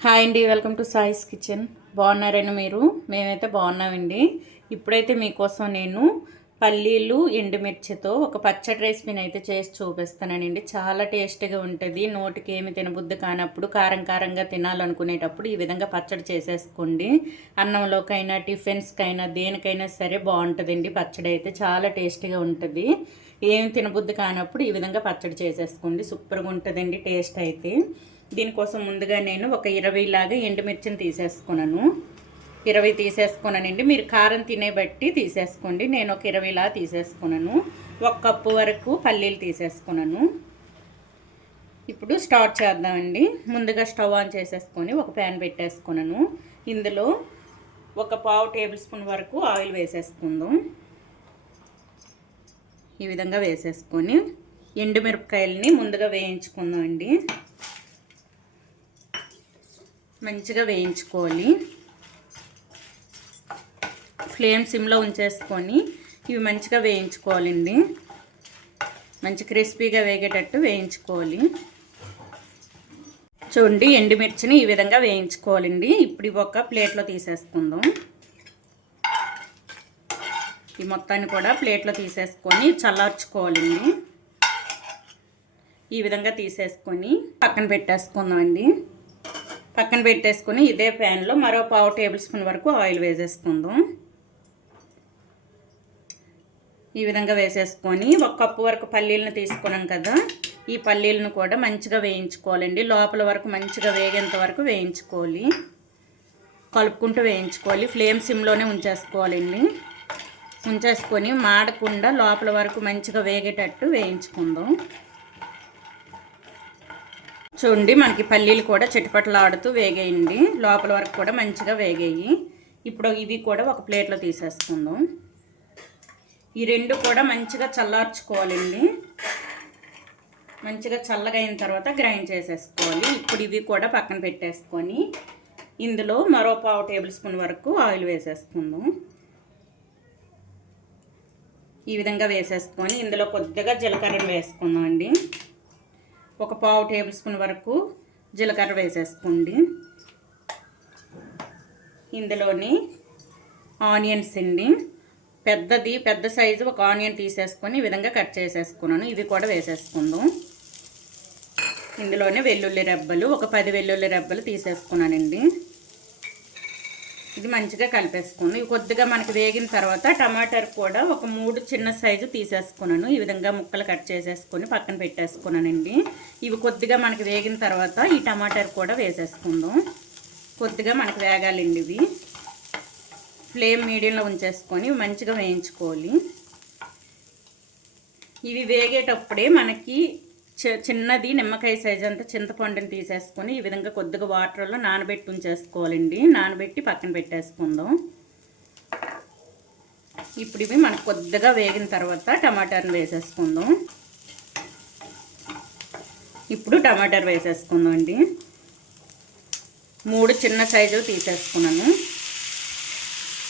Hi అండి welcome to సాయిస్ kitchen. బాగున్నారని మీరు? మేమైతే బాగున్నామండి. ఇప్పుడైతే మీకోసం నేను పల్లీలు ఎండుమిర్చితో ఒక పచ్చడి రెసిపీని అయితే చేసి చూపిస్తానండి. చాలా టేస్టీగా ఉంటుంది. నోటికి ఏమి తినబుద్ధి కానప్పుడు కారం కారంగా తినాలనుకునేటప్పుడు ఈ విధంగా పచ్చడి చేసేసుకోండి. అన్నంలోకైనా టిఫిన్స్కైనా దేనికైనా సరే బాగుంటుందండి పచ్చడి అయితే. చాలా టేస్టీగా ఉంటుంది. ఏమి తినబుద్ధి కానప్పుడు ఈ విధంగా పచ్చడి చేసేసుకోండి. సూపర్గా ఉంటుందండి టేస్ట్ అయితే. దీనికోసం ముందుగా నేను ఒక ఇరవై లాగా ఎండుమిర్చిని తీసేసుకున్నాను. ఇరవై తీసేసుకున్నానండి మీరు కారం తినే బట్టి తీసేసుకోండి. నేను ఒక ఇరవైలా తీసేసుకున్నాను. ఒక కప్పు వరకు పల్లీలు తీసేసుకున్నాను. ఇప్పుడు స్టార్ట్ చేద్దామండి. ముందుగా స్టవ్ ఆన్ చేసేసుకొని ఒక ప్యాన్ పెట్టేసుకున్నాను. ఇందులో ఒక పావు టేబుల్ స్పూన్ వరకు ఆయిల్ వేసేసుకుందాం. ఈ విధంగా వేసేసుకొని ఎండుమిరపకాయలని ముందుగా వేయించుకుందాం అండి మంచిగా వేయించుకోవాలి. ఫ్లేమ్ సిమ్లో ఉంచేసుకొని ఇవి మంచిగా వేయించుకోవాలండి. మంచి క్రిస్పీగా వేగేటట్టు వేయించుకోవాలి. చూడండి ఎండుమిర్చిని ఈ విధంగా వేయించుకోవాలండి. ఇప్పుడు ఇవి ఒక ప్లేట్లో తీసేసుకుందాం. ఈ మొత్తాన్ని కూడా ప్లేట్లో తీసేసుకొని చల్లార్చుకోవాలండి. ఈ విధంగా తీసేసుకొని పక్కన పెట్టేసుకుందాం అండి పక్కన పెట్టేసుకొని ఇదే ప్యాన్లో మరో పావు టేబుల్ స్పూన్ వరకు ఆయిల్ వేసేసుకుందాం. ఈ విధంగా వేసేసుకొని ఒక కప్పు వరకు పల్లీలను తీసుకున్నాం కదా ఈ పల్లీలను కూడా మంచిగా వేయించుకోవాలండి. లోపల వరకు మంచిగా వేగేంత వరకు వేయించుకోవాలి. కలుపుకుంటూ వేయించుకోవాలి. ఫ్లేమ్ సిమ్లోనే ఉంచేసుకోవాలండి. ఉంచేసుకొని మాడకుండా లోపల వరకు మంచిగా వేగేటట్టు వేయించుకుందాం. చూడండి మనకి పల్లీలు కూడా చిటపటలాడుతూ వేగేయండి. లోపల వరకు కూడా మంచిగా వేగేయి. ఇప్పుడు ఇవి కూడా ఒక ప్లేట్లో తీసేసుకుందాం. ఈ రెండు కూడా మంచిగా చల్లార్చుకోవాలండి. మంచిగా చల్లగా అయిన తర్వాత గ్రైండ్ చేసేసుకోవాలి. ఇప్పుడు ఇవి కూడా పక్కన పెట్టేసుకొని ఇందులో మరో పావు టేబుల్ స్పూన్ వరకు ఆయిల్ వేసేసుకుందాం. ఈ విధంగా వేసేసుకొని ఇందులో కొద్దిగా జీలకర్ర వేసుకుందాం అండి ఒక పావు టేబుల్ స్పూన్ వరకు జీలకర్ర వేసేసుకోండి. ఇందులోని ఆనియన్స్ అండి. పెద్దది పెద్ద సైజు ఒక ఆనియన్ తీసేసుకొని ఈ విధంగా కట్ చేసేసుకున్నాను. ఇవి కూడా వేసేసుకుందాం. ఇందులోనే వెల్లుల్లి రెబ్బలు ఒక పది వెల్లుల్లి రెబ్బలు తీసేసుకున్నానండి. ఇది మంచిగా కలిపేసుకుని కొద్దిగా మనకి వేగిన తర్వాత టమాటర్ కూడా ఒక మూడు చిన్న సైజు తీసేసుకున్నాను. ఈ విధంగా ముక్కలు కట్ చేసేసుకొని పక్కన పెట్టేసుకున్నానండి. ఇవి కొద్దిగా మనకి వేగిన తర్వాత ఈ టమాటర్ కూడా వేసేసుకుందాం. కొద్దిగా మనకి వేగాలండి ఇవి. ఫ్లేమ్ మీడియంలో ఉంచేసుకొని మంచిగా వేయించుకోవాలి. ఇవి వేగేటప్పుడే మనకి చిన్నది నిమ్మకాయ సైజ్ అంతా చింతపండుని తీసేసుకొని ఈ విధంగా కొద్దిగా వాటర్లో నానబెట్టి ఉంచేసుకోవాలండి. నానబెట్టి పక్కన పెట్టేసుకుందాం. ఇప్పుడు ఇవి మనకు కొద్దిగా వేగిన తర్వాత టమాటాను వేసేసుకుందాం. ఇప్పుడు టమాటాలు వేసేసుకుందాం అండి మూడు చిన్న సైజు తీసేసుకున్నాను.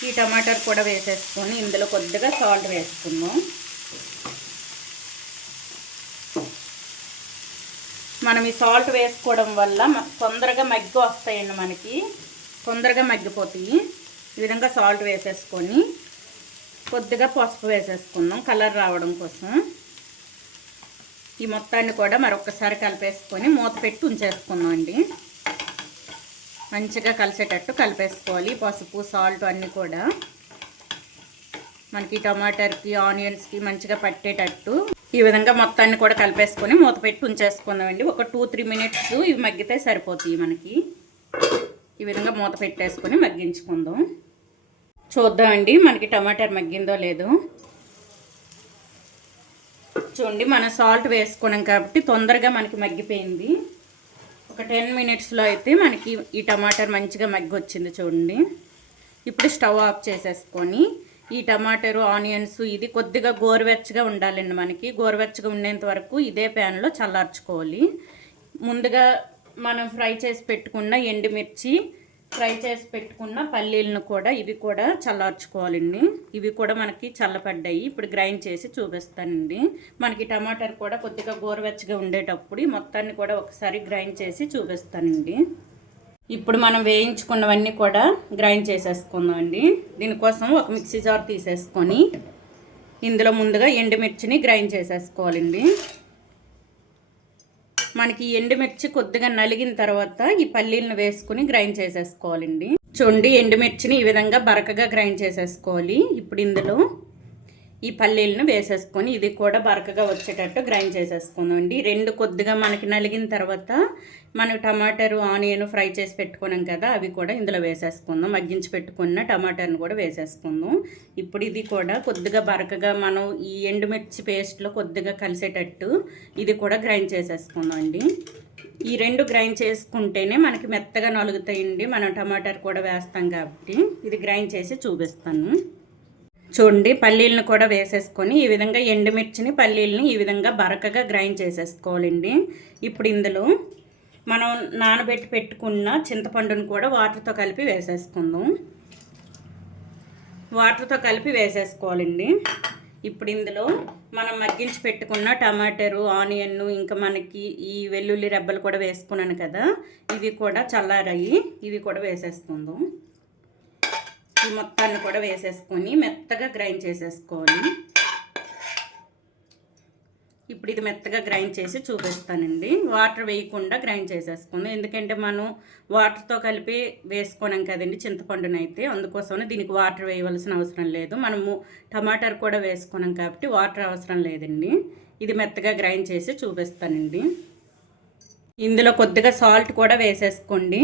ఈ టమాటాలు కూడా వేసేసుకొని ఇందులో కొద్దిగా సాల్ట్ వేసుకుందాం. మనం ఈ సాల్ట్ వేసుకోవడం వల్ల తొందరగా మగ్గి వస్తాయండి మనకి. తొందరగా మగ్గిపోతాయి. ఈ విధంగా సాల్ట్ వేసేసుకొని కొద్దిగా పసుపు వేసేసుకుందాం. కలర్ రావడం కోసం. ఈ మొత్తాన్ని కూడా మరొకసారి కలిపేసుకొని మూత పెట్టి ఉంచేసుకుందాం అండి. మంచిగా కలిసేటట్టు కలిపేసుకోవాలి. పసుపు సాల్ట్ అన్నీ కూడా. మనకి టమాటర్కి ఆనియన్స్కి మంచిగా పట్టేటట్టు ఈ విధంగా మొత్తాన్ని కూడా కలిపేసుకొని మూత పెట్టి ఉంచేసుకుందామండి. ఒక టూ త్రీ మినిట్స్ ఇవి మగ్గితే సరిపోతాయి మనకి. ఈ విధంగా మూత పెట్టేసుకొని మగ్గించుకుందాం. చూద్దామండి మనకి టమాటర్ మగ్గిందో లేదో. చూడండి మనం సాల్ట్ వేసుకున్నాం కాబట్టి తొందరగా మనకి మగ్గిపోయింది. ఒక టెన్ మినిట్స్లో అయితే మనకి ఈ టమాటర్ మంచిగా మగ్గి వచ్చింది చూడండి. ఇప్పుడు స్టవ్ ఆఫ్ చేసేసుకొని ఈ టమాటరు ఆనియన్స్ ఇది కొద్దిగా గోరువెచ్చగా ఉండాలండి మనకి. గోరువెచ్చగా ఉండేంత వరకు ఇదే ప్యాన్లో చల్లార్చుకోవాలి. ముందుగా మనం ఫ్రై చేసి పెట్టుకున్న ఎండుమిర్చి ఫ్రై చేసి పెట్టుకున్న పల్లీలను కూడా ఇవి కూడా చల్లార్చుకోవాలండి. ఇవి కూడా మనకి చల్లపడ్డాయి. ఇప్పుడు గ్రైండ్ చేసి చూపిస్తానండి. మనకి టమాటాలు కూడా కొద్దిగా గోరువెచ్చగా ఉండేటప్పుడు మొత్తాన్ని కూడా ఒకసారి గ్రైండ్ చేసి చూపిస్తానండి. ఇప్పుడు మనం వేయించుకున్నవన్నీ కూడా గ్రైండ్ చేసేసుకుందాం అండి దీనికోసం ఒక మిక్సీ జార్ తీసేసుకొని ఇందులో ముందుగా ఎండుమిర్చిని గ్రైండ్ చేసేసుకోవాలండి. మనకి ఎండుమిర్చి కొద్దిగా నలిగిన తర్వాత ఈ పల్లీలను వేసుకుని గ్రైండ్ చేసేసుకోవాలండి. చూడండి ఎండుమిర్చిని ఈ విధంగా బరకగా గ్రైండ్ చేసేసుకోవాలి. ఇప్పుడు ఇందులో ఈ పల్లీలను వేసేసుకొని ఇది కూడా బరకగా వచ్చేటట్టు గ్రైండ్ చేసేసుకుందామండి రెండు కొద్దిగా మనకి నలిగిన తర్వాత మనం టమాటారు ఆనియన్ ఫ్రై చేసి పెట్టుకున్నాం కదా అవి కూడా ఇందులో వేసేసుకుందాం. మగ్గించి పెట్టుకున్న టమాటాను కూడా వేసేసుకుందాం. ఇప్పుడు ఇది కూడా కొద్దిగా బరకగా మనం ఈ ఎండుమిర్చి పేస్ట్లో కొద్దిగా కలిసేటట్టు ఇది కూడా గ్రైండ్ చేసేసుకుందాం అండి. ఈ రెండు గ్రైండ్ చేసుకుంటేనే మనకి మెత్తగా నలుగుతాయండి. మనం టమాటాలు కూడా వేస్తాం కాబట్టి ఇది గ్రైండ్ చేసి చూపిస్తాను. చూడండి పల్లీలను కూడా వేసేసుకొని ఈ విధంగా ఎండుమిర్చిని పల్లీలని ఈ విధంగా బరకగా గ్రైండ్ చేసేసుకోవాలండి. ఇప్పుడు ఇందులో మనం నానబెట్టి పెట్టుకున్న చింతపండును కూడా వాటర్తో కలిపి వేసేసుకుందాం. వాటర్తో కలిపి వేసేసుకోవాలండి. ఇప్పుడు ఇందులో మనం మగ్గించి పెట్టుకున్న టమాటరు ఆనియన్ ఇంకా మనకి ఈ వెల్లుల్లి రెబ్బలు కూడా వేసుకున్నాను కదా ఇవి కూడా చల్లారాయి ఇవి కూడా వేసేసుకుందాం. ఈ మొత్తాన్ని కూడా వేసేసుకొని మెత్తగా గ్రైండ్ చేసేసుకోవాలి ఇప్పుడు ఇది మెత్తగా గ్రైండ్ చేసి చూపిస్తానండి. వాటర్ వేయకుండా గ్రైండ్ చేసేసుకుందాం. ఎందుకంటే మనం వాటర్తో కలిపి వేసుకున్నాం కదండి చింతపండునైతే అందుకోసమే దీనికి వాటర్ వేయవలసిన అవసరం లేదు. మనము టమాటర్ కూడా వేసుకున్నాం కాబట్టి వాటర్ అవసరం లేదండి. ఇది మెత్తగా గ్రైండ్ చేసి చూపిస్తానండి. ఇందులో కొద్దిగా సాల్ట్ కూడా వేసేసుకోండి.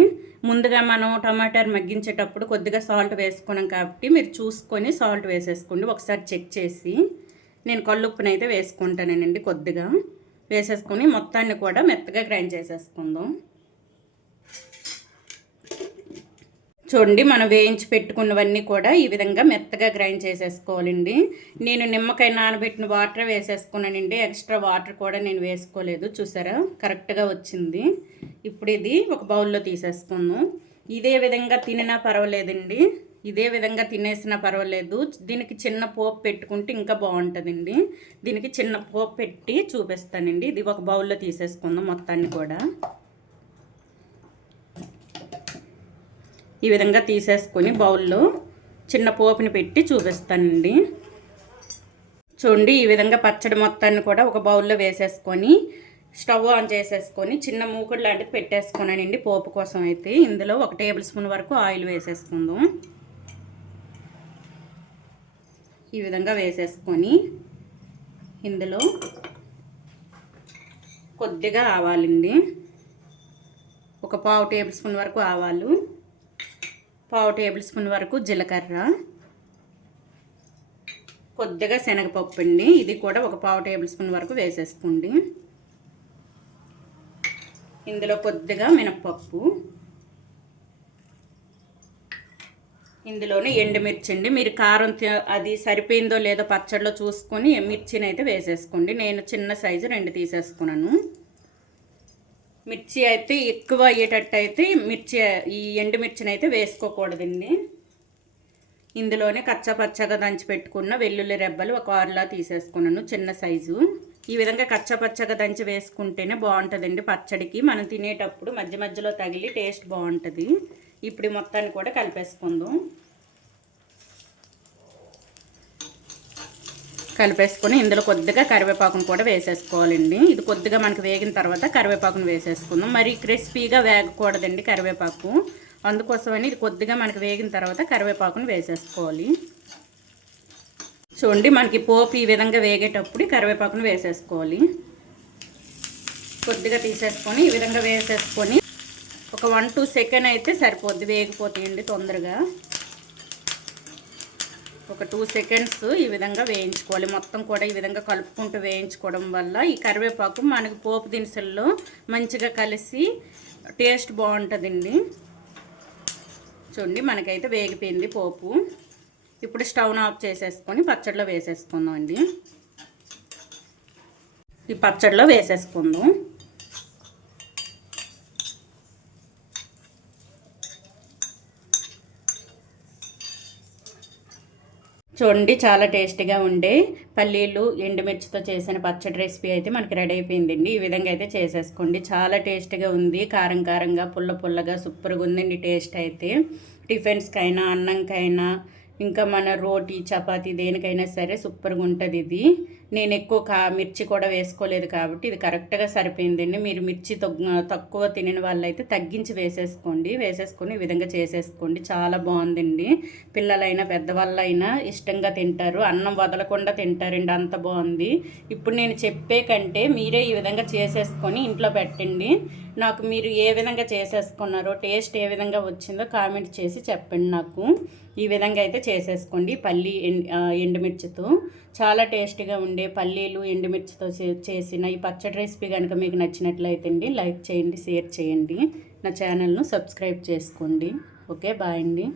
ముందుగా మనం టమాటాలు మగ్గించేటప్పుడు కొద్దిగా సాల్ట్ వేసుకున్నాం కాబట్టి మీరు చూసుకొని సాల్ట్ వేసేసుకోండి. ఒకసారి చెక్ చేసి నేను కల్లుప్పుని అయితే వేసుకుంటానండి కొద్దిగా. వేసేసుకొని మొత్తాన్ని కూడా మెత్తగా గ్రైండ్ చేసేసుకుందాం. చూడండి మనం వేయించి పెట్టుకున్నవన్నీ కూడా ఈ విధంగా మెత్తగా గ్రైండ్ చేసేసుకోవాలండి. నేను నిమ్మకాయ నానబెట్టిన వాటర్ వేసేసుకున్నానండి. ఎక్స్ట్రా వాటర్ కూడా నేను వేసుకోలేదు. చూసారా? కరెక్ట్గా వచ్చింది. ఇప్పుడు ఇది ఒక బౌల్లో తీసేసుకుందాం. ఇదే విధంగా తినినా పర్వాలేదండి. ఇదే విధంగా తినేసినా పర్వాలేదు. దీనికి చిన్న పోపు పెట్టుకుంటే ఇంకా బాగుంటుందండి. దీనికి చిన్న పోపు పెట్టి చూపిస్తానండి. ఇది ఒక బౌల్లో తీసేసుకుందాం మొత్తాన్ని కూడా. ఈ విధంగా తీసేసుకొని బౌల్లో చిన్న పోపుని పెట్టి చూపిస్తానండి. చూడండి ఈ విధంగా పచ్చడి మొత్తాన్ని కూడా ఒక బౌల్లో వేసేసుకొని స్టవ్ ఆన్ చేసేసుకొని చిన్న మూకుడు లాంటిది పెట్టేసుకున్నానండి పోపు కోసం అయితే. ఇందులో ఒక టేబుల్ స్పూన్ వరకు ఆయిల్ వేసేసుకుందాం. ఈ విధంగా వేసేసుకొని ఇందులో కొద్దిగా ఆవాలండి. ఒక పావు టేబుల్ స్పూన్ వరకు ఆవాలు. పావు టేబుల్ స్పూన్ వరకు జీలకర్ర కొద్దిగా శనగపప్పు అండి ఇది కూడా ఒక పావు టేబుల్ స్పూన్ వరకు వేసేసుకోండి. ఇందులో కొద్దిగా మినప్పప్పు ఇందులోనే ఎండుమిర్చి అండి మీరు కారం అది సరిపోయిందో లేదో పచ్చడిలో చూసుకొని మిర్చిని అయితే వేసేసుకోండి. నేను చిన్న సైజు రెండు తీసేసుకున్నాను. మిర్చి అయితే ఎక్కువ అయ్యేటట్టు అయితే మిర్చి ఈ ఎండుమిర్చిని అయితే వేసుకోకూడదండి ఇందులోనే కచ్చపచ్చగా దంచి పెట్టుకున్న వెల్లుల్లి రెబ్బలు ఒక ఆరులా తీసేసుకున్నాను చిన్న సైజు. ఈ విధంగా కచ్చపచ్చగా దంచి వేసుకుంటేనే బాగుంటుందండి పచ్చడికి. మనం తినేటప్పుడు మధ్య మధ్యలో తగిలి టేస్ట్ బాగుంటుంది. ఇప్పుడు మొత్తాన్ని కూడా కలిపేసుకుందాం. కలిపేసుకొని ఇందులో కొద్దిగా కరివేపాకును కూడా వేసేసుకోవాలండి. ఇది కొద్దిగా మనకు వేగిన తర్వాత కరివేపాకును వేసేసుకుందాం. మరి క్రిస్పీగా వేగకూడదండి కరివేపాకు. అందుకోసమని ఇది కొద్దిగా మనకు వేగిన తర్వాత కరివేపాకును వేసేసుకోవాలి. చూడండి మనకి పోపు ఈ విధంగా వేగేటప్పుడు కరివేపాకును వేసేసుకోవాలి. కొద్దిగా తీసేసుకొని ఈ విధంగా వేసేసుకొని ఒక వన్ టూ సెకండ్ అయితే సరిపోద్ది. వేగిపోతాయండి తొందరగా. ఒక టూ సెకండ్స్ ఈ విధంగా వేయించుకోవాలి. మొత్తం కూడా ఈ విధంగా కలుపుకుంటూ వేయించుకోవడం వల్ల ఈ కరివేపాకు మనకి పోపు దినుసుల్లో మంచిగా కలిసి టేస్ట్ బాగుంటుందండి. చూడండి మనకైతే వేగిపోయింది పోపు. ఇప్పుడు స్టవ్ ఆఫ్ చేసేసుకొని పచ్చడిలో వేసేసుకుందాం అండి ఈ పచ్చడిలో వేసేసుకుందాం. చూడండి చాలా టేస్టీగా ఉండే పల్లీలు ఎండుమిర్చితో చేసిన పచ్చడి రెసిపీ అయితే మనకి రెడీ అయిపోయిందండి. ఈ విధంగా అయితే చేసేసుకోండి. చాలా టేస్టీగా ఉంది. కారం కారంగా పుల్ల పుల్లగా సూపర్గా ఉందండి టేస్ట్ అయితే. టిఫిన్స్కైనా అన్నంకైనా ఇంకా మన రోటీ చపాతీ దేనికైనా సరే సూపర్గా ఉంటుంది ఇది. నేను ఎక్కువ కా మిర్చి కూడా వేసుకోలేదు కాబట్టి ఇది కరెక్ట్గా సరిపోయిందండి మీరు మిర్చి తక్కువ తినని వాళ్ళైతే తగ్గించి వేసేసుకోండి. వేసేసుకొని ఈ విధంగా చేసేసుకోండి. చాలా బాగుందండి. పిల్లలైనా పెద్దవాళ్ళైనా ఇష్టంగా తింటారు. అన్నం వదలకుండా తింటారండి. అంత బాగుంది. ఇప్పుడు నేను చెప్పే కంటే మీరే ఈ విధంగా చేసేసుకొని ఇంట్లో పెట్టండి. నాకు మీరు ఏ విధంగా చేసేసుకున్నారో టేస్ట్ ఏ విధంగా వచ్చిందో కామెంట్ చేసి చెప్పండి నాకు. ఈ విధంగా అయితే చేసేసుకోండి పల్లి ఎండుమిర్చితో. చాలా టేస్టీగా ఉండే పల్లీలు ఎండుమిర్చితో చేసిన ఈ పచ్చడి రెసిపీ కనుక మీకు నచ్చినట్లయితే అండి లైక్ చేయండి షేర్ చేయండి. నా ఛానల్ను సబ్స్క్రైబ్ చేసుకోండి. ఓకే బాయ్ అండి.